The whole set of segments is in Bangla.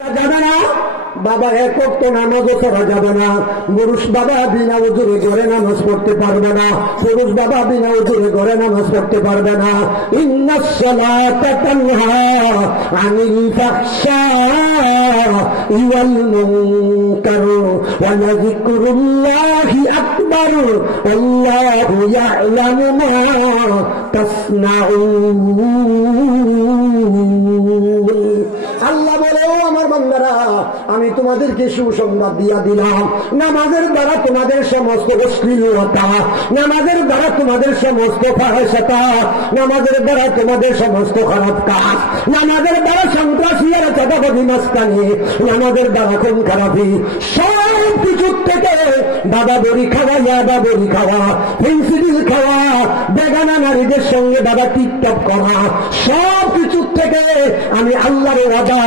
যাবে না বাবা, এক ওয়াক্ত নামাজও পড়া যাবে না। পুরুষ বাবা বিনা উজুরে ঘরে নামাজ পড়তে পারবে না। পুরুষ বাবা বিনা উজুরে ঘরে নামাজ পড়তে পারবে না। ইন্নাস সালাতা তানহা আনিল ফাহশাই ওয়াল মুনকার ওয়া লাযিকরুল্লাহি আকবার আল্লাহু ইয়া'লামু মা তাসনাউন। আল্লাহ বলে, ও আমার বান্দারা, আমি তোমাদেরকে সুসংবাদ দিয়া দিলাম, নামাজের দ্বারা তোমাদের সমস্ত অশ্লীলতা, নামাজের দ্বারা তোমাদের সমস্ত ফাহিশতা, নামাজের দ্বারা তোমাদের সমস্ত খারাপ কাজ, নামাজের দ্বারা সন্ত্রাসী আর চাঁদাবাজি মাস্তানি, নামাজের দ্বারা খুন খারাপি, সব কিছুর থেকে দাদা বড়ি খাওয়া, ইয়াবা বড়ি খাওয়া, ফেন্সিডিল খাওয়া, বেগানা নারীদের সঙ্গে দাদা টিকটক করা, সব কিছুর থেকে আমি আল্লাহর ওয়াদা,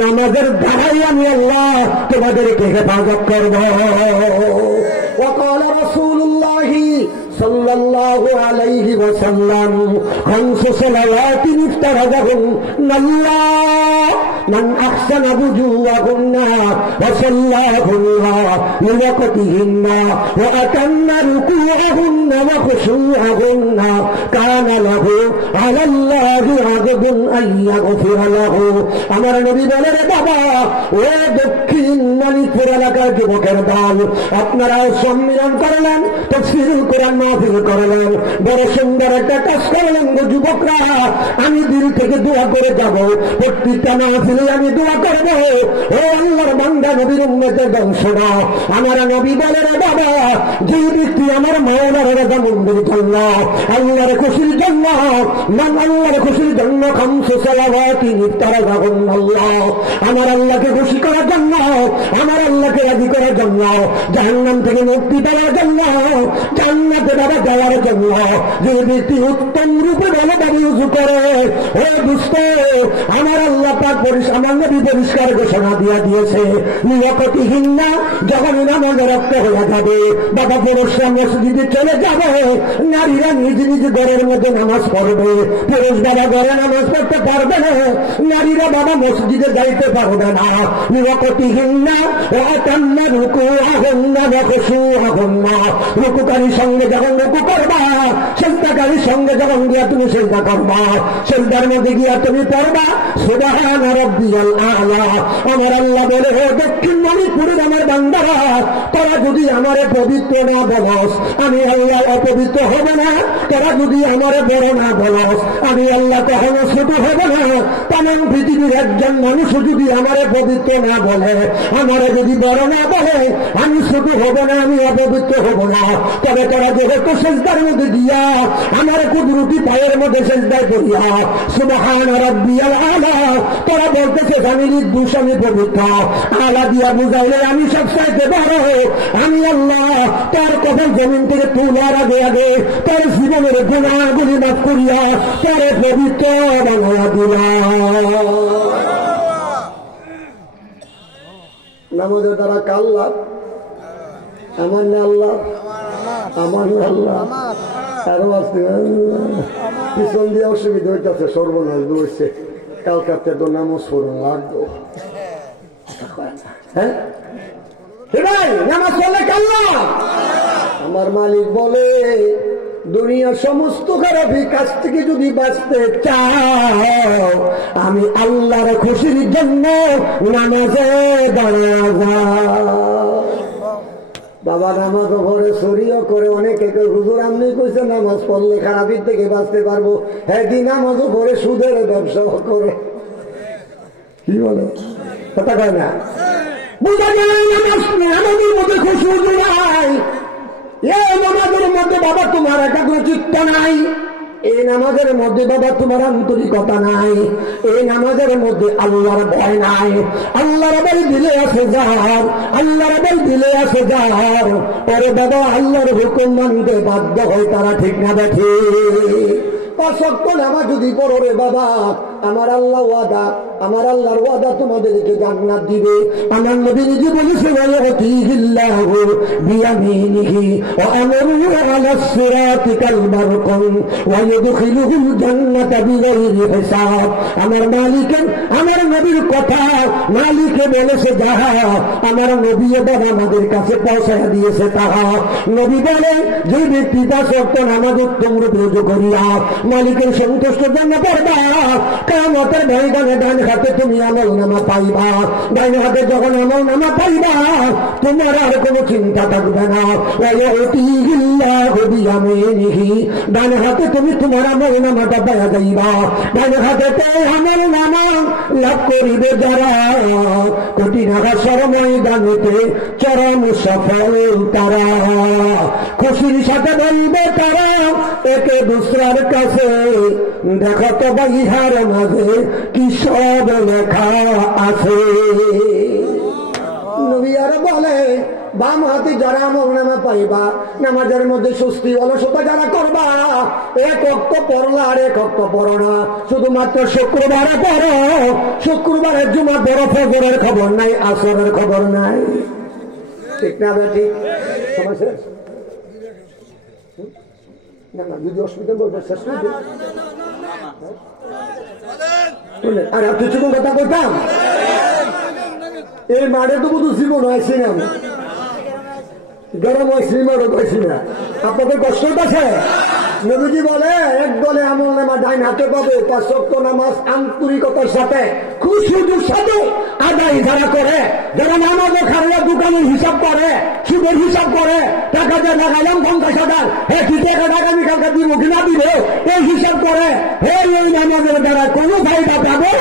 নামাজের দ্বারাই আমি আল্লাহ তোমাদেরকে হেফাজত করব। وقال رسول الله صلى الله عليه وسلم خمس صلوات افترضهن الله من أحسن وجوههن وصلاهن لوقتهن وأتم ركوعهن وخشوعهن كان له على الله عهد أن يغفر له। আমার নবী বলেন, বাবা ও দক্ষিণ মণিপুর এলাকার যুবকের দল, আপনারা সম্মিলন করলেন, তাফসীরুল কোরআন মাহফিল করলেন, বড় সুন্দর একটা কাজ করলেন গো যুবকরা। আমি দিল থেকে দোয়া করে যাব, প্রত্যেকটা মাহফিলে আমি দোয়া করব, ও আল্লাহর বান্দা নবীর উম্মতের বংশ না। আমার নবী বলেন, বাবা যে ব্যক্তি আমার মাওলার রাজামন্দির জন্য, আল্লাহর খুশির জন্য, মান আল্লাহর খুশির জন্য খামসু সালাওয়াতিন ইফতারাহুন্নাল্লাহ, আমার আল্লাহকে খুশি করার জন্য, আমার আল্লাহকে রাজি করার জন্য, জাহান্নাম থেকে মুক্তি পাওয়ার জন্য, জান্নাতে বাবা যাওয়ার জন্য যে ব্যক্তি উত্তম রূপে ভালোভাবে উযু করে, ও দুষ্ট, আমার আল্লাহ পাক আমার নবী পরিষ্কার ঘোষণা দিয়া দিয়েছে, নিয়কতিহীনা যখন নামাজ রক্ত হয়ে যাবে, বাবা পুরুষরা মসজিদে চলে যাবে, নারীরা নিজ নিজ ঘরের মধ্যে নামাজ পড়বে। পুরুষ বাবা ঘরে নামাজ পড়তে পারবে না, নারীরা বাবা মসজিদে যাইতে পারবে না। নিয়কতিহীনা ওয়াতাম্মা রুকুআহুন্না ওয়া খুশুআহুন্না, রুকুকারীর সঙ্গে যখন রুকু করবা, সিজদাকারীর সঙ্গে যখন গিয়া তুমি সিজদা করবা, সিজদার মধ্যে গিয়া তুমি পড়বা সুবহান রাব্বিয়াল আ'লা। আমার আল্লাহ বলে, ও দক্ষিণ মণিপুরের আমার বান্দারা, তোরা যদি আমারে পবিত্র না বলস, আমি আল্লাহ অপবিত্র হব না। তোরা যদি আমারে বড় না বলস, আমি আল্লাহ কখনো ছোট হব না। তামাম পৃথিবীর একজন মানুষ যদি আমারে পবিত্র না বলে, আমারে যদি বড় না বলে, আমি ছোট হব না, আমি অপবিত্র হব না। তবে তোরা যেহেতু সিজদার মধ্যে দিয়া আমার কুদরতি পায়ের মধ্যে সিজদায় পড়িয়া সুবহান রাব্বিয়াল আ'লা, তোরা বলতেছে আমি নির্দোষ, আমি পবিত্র। আলা দিয়া বুঝাইলে আমি সবচাইতে বড়, আমি আল্লাহ তোর কখন জমিন থেকে তোলার আগে আগে তোর জীবনের গুনাহগুলি মাফ করিয়া তোর পবিত্র বানাইয়া দিলাম। নামাজের দ্বারা কার লাভ? আমার না আল্লাহ, আমার না আল্লাহ। আরো আসতে পিছন দিয়ে অসুবিধা হইতেছে, সর্বনাশ দৌড়ছে। কালকাতে তো নামাজ পড়ুন লাগতো, হ্যাঁ নামাজ পড়লে কাল্লা। আমার মালিক বলে, দুনিয়ার সমস্ত খারাপি কাছ থেকে যদি বাঁচতে চাও, আমি আল্লাহর খুশির জন্য নামাজে দাঁড়াবো। বাবা নামাজ ভরে সরিও করে, অনেকে হুজুর আপনি কইছে নামাজ পড়লে খারাপির থেকে বাঁচতে পারবো। হ্যাঁ দি নামাজও ভরে সুদের ব্যবসা করে, কি বলে কথা কয় না? বুঝা যায় নামাজের মধ্যে খুশি নাই, এই নামাজের মধ্যে বাবা তোমার একাগ্রচিত্ত নাই, এই নামাজের মধ্যে বাবা তোমার আন্তরিকতা নাই, এই নামাজের মধ্যে আল্লাহর ভয় নাই। আল্লাহর ভয় দিলে আছে যার, আল্লাহর ভয় দিলে আছে যার, পরে বাবা আল্লাহর হুকুম মানতে বাধ্য হয় তারা, ঠিক না দেখে। 5 ওয়াক্ত নামাজ যদি পড়ো রে বাবা, আমার আল্লাহ ওয়াদা, আমার আল্লাহর ওয়াদা তোমাদেরকে জান্নাত দিবে। আমার নবী নিজে বলেছে ওয়াতিহিল্লাহু বিয়ামিনিহি ওয়া আমরু আলাস সিরাতি কাল বারকুন ওয়া ইউদখিলুহুল জান্নাতা বিগাইরি হিসাব। আমার মালিকের, আমার নবীর কথা মালিকে বলেছে যাহা, আমার নবী এবার আমাদের কাছে পৌঁছায়া দিয়েছে তাহা। নবী বলে যে ব্যক্তি 5 ওয়াক্ত নামাজ উত্তম রূপে করিয়া মালিকের সন্তুষ্ট জন্য পড়বা, কিয়ামতের ময়দানে ডান হাতে তুমি আমলনামা পাইবা। ডান হাতে যখন আমলনামা পাইবা তোমার আর কোনো চিন্তা থাকবে না। ওয়াতিহিল্লাহু বিয়ামিনিহি, ডান হাতে তুমি তোমার আমলনামাটা পাইয়া যাইবা। ডান হাতে আমলনামা লাভ করিবে যারা, কঠিন হাসর ময়দানেতে চরম সফল তারা। খুশির সাথে বলবে তারা একে দুসরার কাছে, দেখো তো বাইহার মাঝে কি সব লেখা আছে। নবী আর বলে বাম হাতে যারা আমলনামা পাইবা, নামাজের মধ্যে সুস্তি অলসতা যারা করবা, 1 ওয়াক্ত পড়লা আর 1 ওয়াক্ত পড়ো না, শুধুমাত্র শুক্রবারে পড়ো। শুক্রবারের জুমা পড়ো, ফজরের খবর নাই, আসরের খবর নাই। ঠিক না ঠিক? সমস্যা না না, যদি অসুবিধা বলবে শেষ করে আর কিছু কথা বলতাম। এই মাঠে তো বুধু জীবন হয়েছি না, গরম হয়েছি মাঠে হয়েছি না। আপনাদের কষ্ট আছে। নবীজি বলে এক দলে আমলনামা ডাইন হাতে পাবে, 5 ওয়াক্ত নামাজ আন্তরিকতার সাথে খুশির সাথে আদায় যারা করে, যারা নামাজে খাওয়া দোকানের হিসাব করে, সুদের হিসাব করে, টাকা দিয়ে লাগাইলাম 50,000, হ্যাঁ কি আগামী কালকে দিব কিনা দিব, এই হিসাব করে, হ্যাঁ এই নামাজের দ্বারা কোনো ফায়দা পাবে।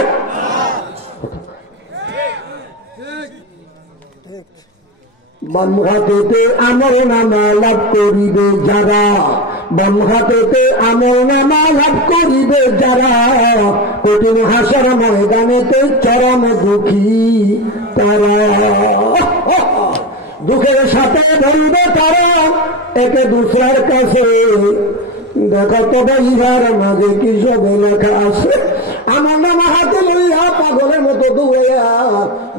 বাম হাতেতে আমলনামা লাভ করিবে যারা, বাম হাতেতে আমলনামা লাভ করিবে যারা, কঠিন হাসর ময়দানেতে চরম দুঃখী তারা। দুঃখের সাথে বলবে তারা একে দুসরার কাছে, দেখো তো বাইহার মাঝে কি সব লেখা আছে। আমার নামা হাতে লইয়া পাগলের মতো দৌড়াইয়া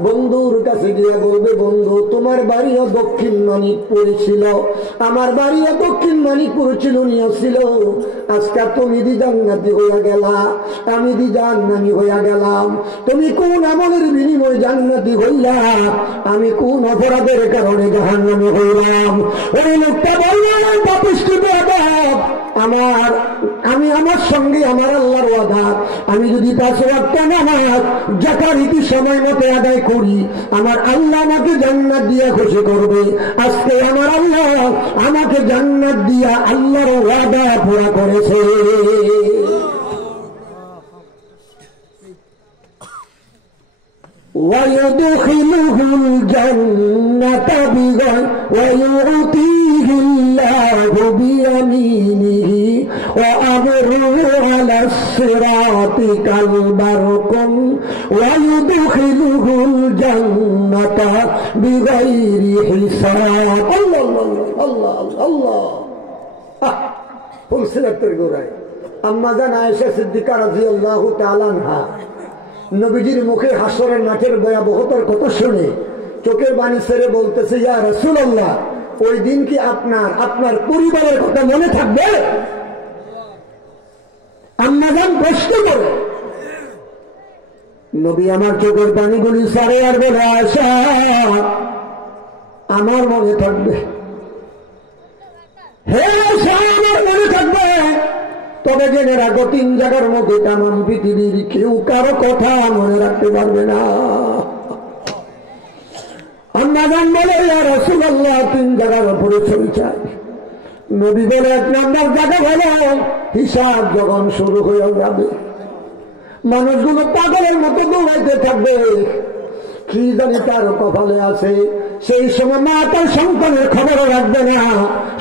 বন্ধুর কাছে গিয়া বলবে, বন্ধু তোমার বাড়িও দক্ষিণ মানিকপুরে ছিল, আমার বাড়িও দক্ষিণ মানিকপুর ছিল নিয়েছিল, আজকে তুমি দি জান্নাতি হইয়া গেলা, আমি দি জান্নাতি হইয়া গেলাম। তুমি কোন আমলের বিনিময় জান্নাতি হইলা, আমি কোন অপরাধের কারণে জাহান্নামী হইলাম। ওই লোকটা বললাম পাপিষ্টি বাবা, আমি আমার সঙ্গে আমার আল্লাহর ওয়াদা, আমি যদি 5 ওয়াক্ত নামাজ যথারীতি সময় মতো আদায় করি, আমার আল্লাহ আমাকে জান্নাত দিয়া খুশি করবে। আজকে আমার আল্লাহ আমাকে জান্নাত দিয়া আল্লাহর ওয়াদা পুরা করেছে। ويدخله الجنة بغير ويعطيه الله بيمينه وأمره على الصراط كالبرق ويدخله الجنة بغير حساب. الله الله الله الله. ফুলসিরাতের গোড়ায় আম্মা জান আয়েশা সিদ্দিকা রাদিয়াল্লাহু তাআলা আনহা নবীজির মুখে হাসরের মাঠের ভয়াবহতার কথা শুনে চোখের বাণী ছেড়ে বলতেছে, ইয়া রাসূলুল্লাহ, ওই দিন কি আপনার পরিবারের কথা মনে থাকবে? আম্মা জান প্রশ্ন করে। নবী আমার চোখের পানিগুলি সারে আর বলে, আয়েশা আমার মনে থাকবে, হে আয়েশা আমার মনে থাকবে। তবে জেনে রাখো 3 জায়গার মধ্যে তামাম পৃথিবীর কেউ কারো কথা মনে রাখতে পারবে না। আম্মা জান বলে, ইয়া রাসূলুল্লাহ 3 জায়গার উপরে ছবি চাই। নবী বলে, 1 নম্বর জায়গা হলো হিসাব যখন শুরু হয়ে যাবে, মানুষগুলো পাগলের মতো দৌড়াইতে থাকবে, কি জানি তার কপালে আছে, সেই সময় মা তার সন্তানের খবরও রাখবে না,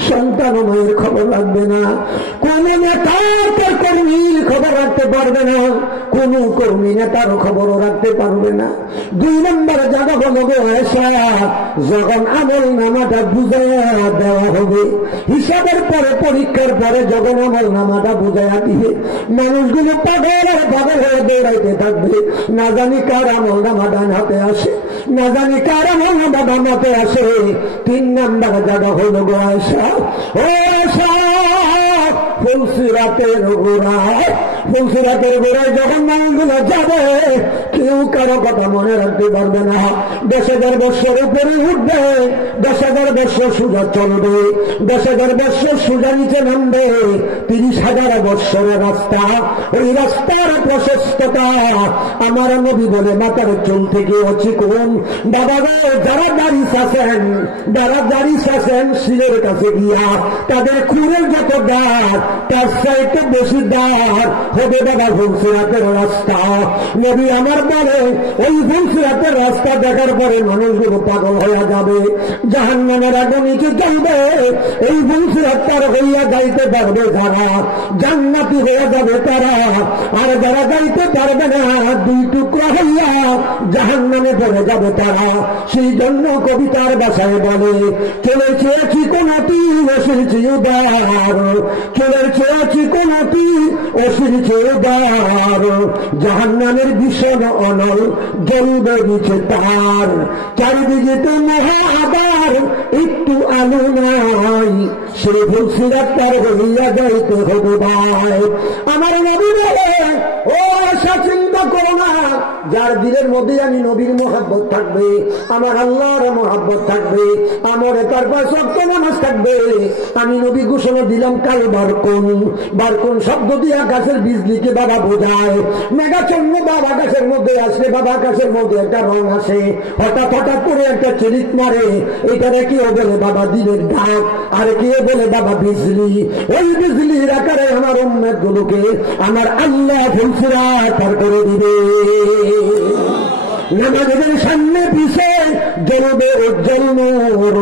সন্তান মায়ের খবর রাখবে না, কোন নেতা তার কর্মীর খবর রাখতে পারবে না, কোন কর্মী নেতারও খবরও রাখতে পারবে না। 2 নম্বর জায়গা হলো এসা, যখন আমল নামাটা বুঝাইয়া দেওয়া হবে, হিসাবের পরে পরীক্ষার পরে যখন আমল নামাটা বুঝাইয়া দিবে, মানুষগুলো পাগল হয়ে দৌড়াইতে থাকবে, না জানি কার আমল নামা ডান হাতে আসে, না জানি কার আমল নামা ডান হাতে আসে। 3 নম্বর জায়গা হলো আয়েশা, ও আয়েশা ফুলসিরাতের গোড়ায়, ফুলসিরাতের গোড়ায় যখন মানুষগুলো যাবে, কেউ কারো কথা মনে রাখতে পারবে না। 10,000 বৎসর উপরে উঠবে, 10,000 বৎসর সোজা চলবে, 10,000 বৎসর সোজা নিচে নামবে, 30,000 বৎসরের রাস্তা, ওই রাস্তার প্রশস্ততা আমার নবী বলে মাথার চুল থেকে চিকন। বাবা যারা দাঁড়িয়ে আছেন, যারা দাঁড়িয়ে আছেন শিলের কাছে গিয়া তাদের খুঁড়ের যত দাঁড় তার চাইতে বেশি দাঁড় হবে বাবা ফুলসিরাতের রাস্তা। নবী আমার বলে ওই ফুলসিরাতের রাস্তা দেখার পরে মানুষগুলো পাগল হয়ে যাবে, জাহান্নামের আগুন নিচে জ্বলবে। এই ফুলসিরাত তার হইয়া যাইতে পারবে যারা, জান্নাতি হয়ে যাবে তারা, আর যারা যাইতে পারবে না 2 টুকরা হইয়া জাহান্নামে পড়ে যাবে তারা। সেই জন্য কবিতার ভাষায় বলে, চলেছে চিকনাতি এসেছে উদার, চলেছে চিকনাতি এসেছে উদার, জাহান্নামের ভীষণ অনল জ্বলবে নিচে তার, চারিদিকে তো মহা আবার একটু আলো নাই, সেই ফুলসিরাত তার হইয়া যাইতে হবে ভাই। আমার নবী বলে, ও আশা চিন্তা করো না, যার দিলের মধ্যে আমি নবীর মোহাব্বত থাকবে, আমার আল্লাহর মোহাব্বত থাকবে, আমার তার পাশে নামাজ থাকবে, আমি নবী ঘোষণা দিলাম কাল বারকুন। বারকুন শব্দ দিয়ে আকাশের বিজলিকে বাবা বোঝায়। মেঘাচ্ছন্ন বাবা আকাশের মধ্যে আসলে বাবা আকাশের মধ্যে একটা রং আসে, হঠাৎ হঠাৎ করে একটা চিরিক মারে, এটারে কেউ বলে বাবা দিনের ডাক, আর কেউ বলে বাবা বিজলি। ওই বিজলির আকারে আমার উম্মত গুলোকে আমার আল্লাহ ফুলসিরাত পার করে দিবে। নামাজীদের সামনে পিছে জ্বলবে উজ্জ্বল নূর,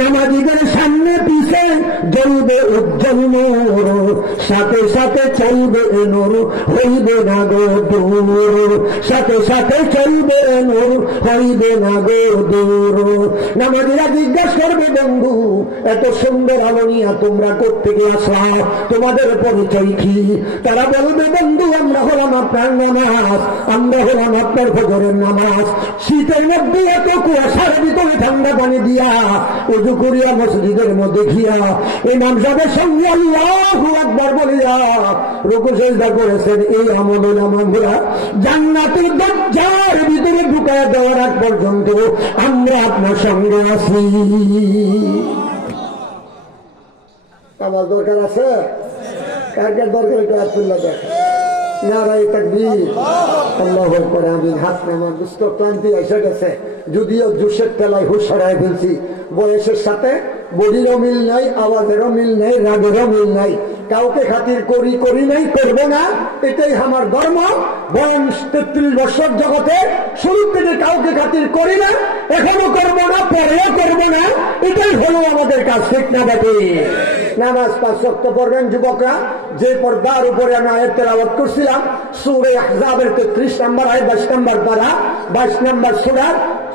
নামাজীদের সামনে পিছে জ্বলবে উজ্জ্বল নূর, সাথে সাথে চলবে নূর হইবে না গো দূর, সাথে সাথে চলবে নূর হইবে না গো দূর। নামাজীরা জিজ্ঞাসা করবে, বন্ধু এত সুন্দর আলো নিয়া তোমরা কোত্থেকে আসলা, তোমাদের পরিচয় কি? তারা বলবে, বন্ধু আমরা হলাম আপনার নামাজ, আমরা হলাম আপনার ফজরের নামাজ। শীতের মধ্যে এত কুয়াশার ভিতরে ঠান্ডা পানি দিয়া উজু করিয়া মসজিদের মধ্যে গিয়া ইমাম সাহেবের সঙ্গে আল্লাহু আকবার বলিয়া রুকু সিজদা করেছেন। এই আমল আমরা জান্নাতের দরজার ভিতরে ঢুকায়া দেওয়ার আগ পর্যন্ত আমরা আপনার সঙ্গে আছি। আমার দরকার আছে, কার কার দরকার? এটা আব্দুল্লাহ দেখা নারায়ে তাকবীর, আল্লাহু আকবার, আমিন। হাত নামান, দুষ্ট ক্লান্তি এসে গেছে, যদিও জোশের তেলায় হুশ হারায় ফেলছি। বয়সের সাথে বডিরও মিল নাই, আওয়াজেরও মিল নাই, রাগেরও মিল নাই। কাউকে খাতির করি নাই, করবো না, এটাই আমার ধর্ম। বয়স 33 বছর জগতে, শুরু থেকে কাউকে খাতির করি না, এখনো করবো না, পরেও করবো না, এটাই হলো আমাদের কাজ, ঠিক না বাকি? নামাজ 5 ওয়াক্ত পড়বেন যুবকরা। যে পর্দার উপরে আমি আয়াত তেলাওয়াত করছিলাম, সূরা আহজাবের 33 নম্বর আয়াত, 22 নম্বর পারা, 22 নম্বর সূরা।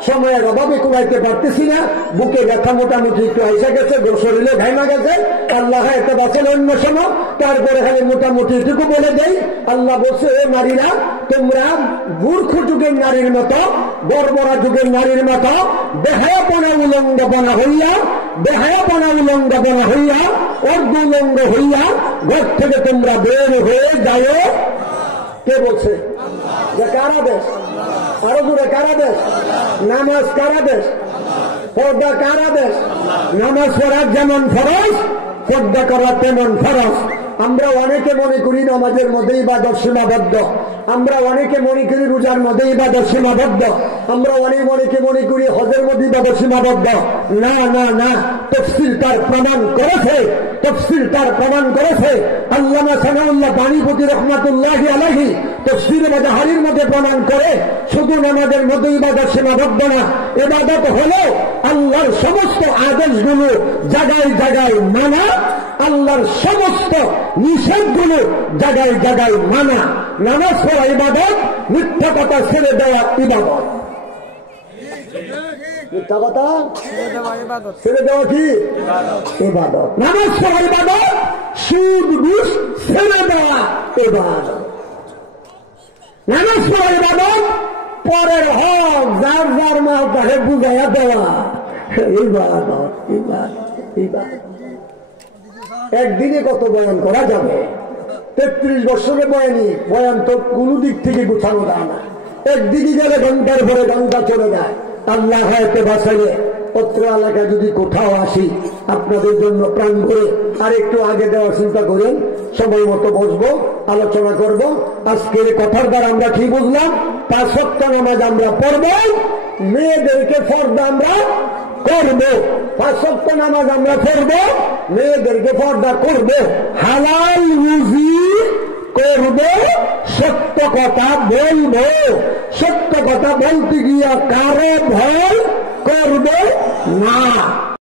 সময়ের অভাবে কুড়াইতে পারতেছি না, বুকে ব্যথা মোটামুটি একটু এসে গেছে, শরীরে ঘাইমা গেছে। আল্লাহ এতে বাঁচেন অন্য সময়, তারপরে খালি মোটামুটি এটুকু বলে দেই। আল্লাহ বলছে, এ নারীরা তোমরা মূর্খ যুগের নারীর মতো, বর্বরা যুগের নারীর মতো বেহায়াপনা উলঙ্গপনা হইয়া, বেহায়াপনা উলঙ্গপনা হইয়া, অর্ধুলঙ্গ হইয়া ঘর থেকে তোমরা বের হয়ে যাও। কে বলছে? যে কারা দেশ? আরো দূরে কারা দেশ? নামাজ কারা দেশ? পর্দা কারা দেশ? নামাজ পড়া যেমন ফরজ, পর্দা করা তেমন ফরজ। আমরা অনেকে মনে করি নামাজের মধ্যে ইবাদত সীমাবদ্ধ, আমরা অনেকে মনে করি রোজার মধ্যে ইবাদত সীমাবদ্ধ, আমরা অনেকে মনে করি হজের মধ্যে ইবাদত সীমাবদ্ধ। না না না, তাফসীর তার প্রমাণ করেছে, তাফসীর তার প্রমাণ করেছে। আল্লামা সানাউল্লাহ বাণীপতি রহমাতুল্লাহি আলাইহি তাফসীর মুজাহিরের মধ্যে প্রমাণ করে শুধু নামাজের মধ্যে ইবাদত সীমাবদ্ধ না, ইবাদত হলো আল্লাহর সমস্ত আদেশগুলো জায়গায় জায়গায় মানা, আল্লাহর সমস্ত নিষেধগুলো জায়গায় জায়গায় মানা। নামাজ পড়া ইবাদত, মিথ্যা কথা ছেড়ে দেওয়া ইবাদত। মিথ্যা কথা ছেড়ে দেওয়া কি ইবাদত? নামাজ পড়া ইবাদত, সুদ ঘুষ ছেড়ে দেওয়া ইবাদত। নামাজ পড়া ইবাদত, পরের হক যার যার মাল তাকে বুঝাইয়া দেওয়া ইবাদত। ইবাদত ইবাদত। একদিনে কত বয়ান করা যাবে? 33 বছরে বয়ান তো কোন দিক থেকে গুছানো যায় না। একদিকে গেলে ঘন্টার পরে ঘন্টা চলে যায়। আল্লাহ হয়তো বাঁচাইলে পত্র এলাকায় যদি কোথাও আসি আপনাদের জন্য প্রাণ করে আর একটু আগে দেওয়ার চিন্তা করেন, সময় মতো বসবো, আলোচনা করব। আজকের কথার দ্বারা আমরা কি বুঝলাম? 5 ওয়াক্ত নামাজ আমরা পড়ব, মেয়েদেরকে পর্দা আমরা করব। 5 ওয়াক্ত নামাজ আমরা পড়ব, মেয়েদেরকে পর্দা করব, হালাল রুজি করব, সত্য কথা বলবো। সত্য কথা বলতে গিয়া কারো ভয় করব না।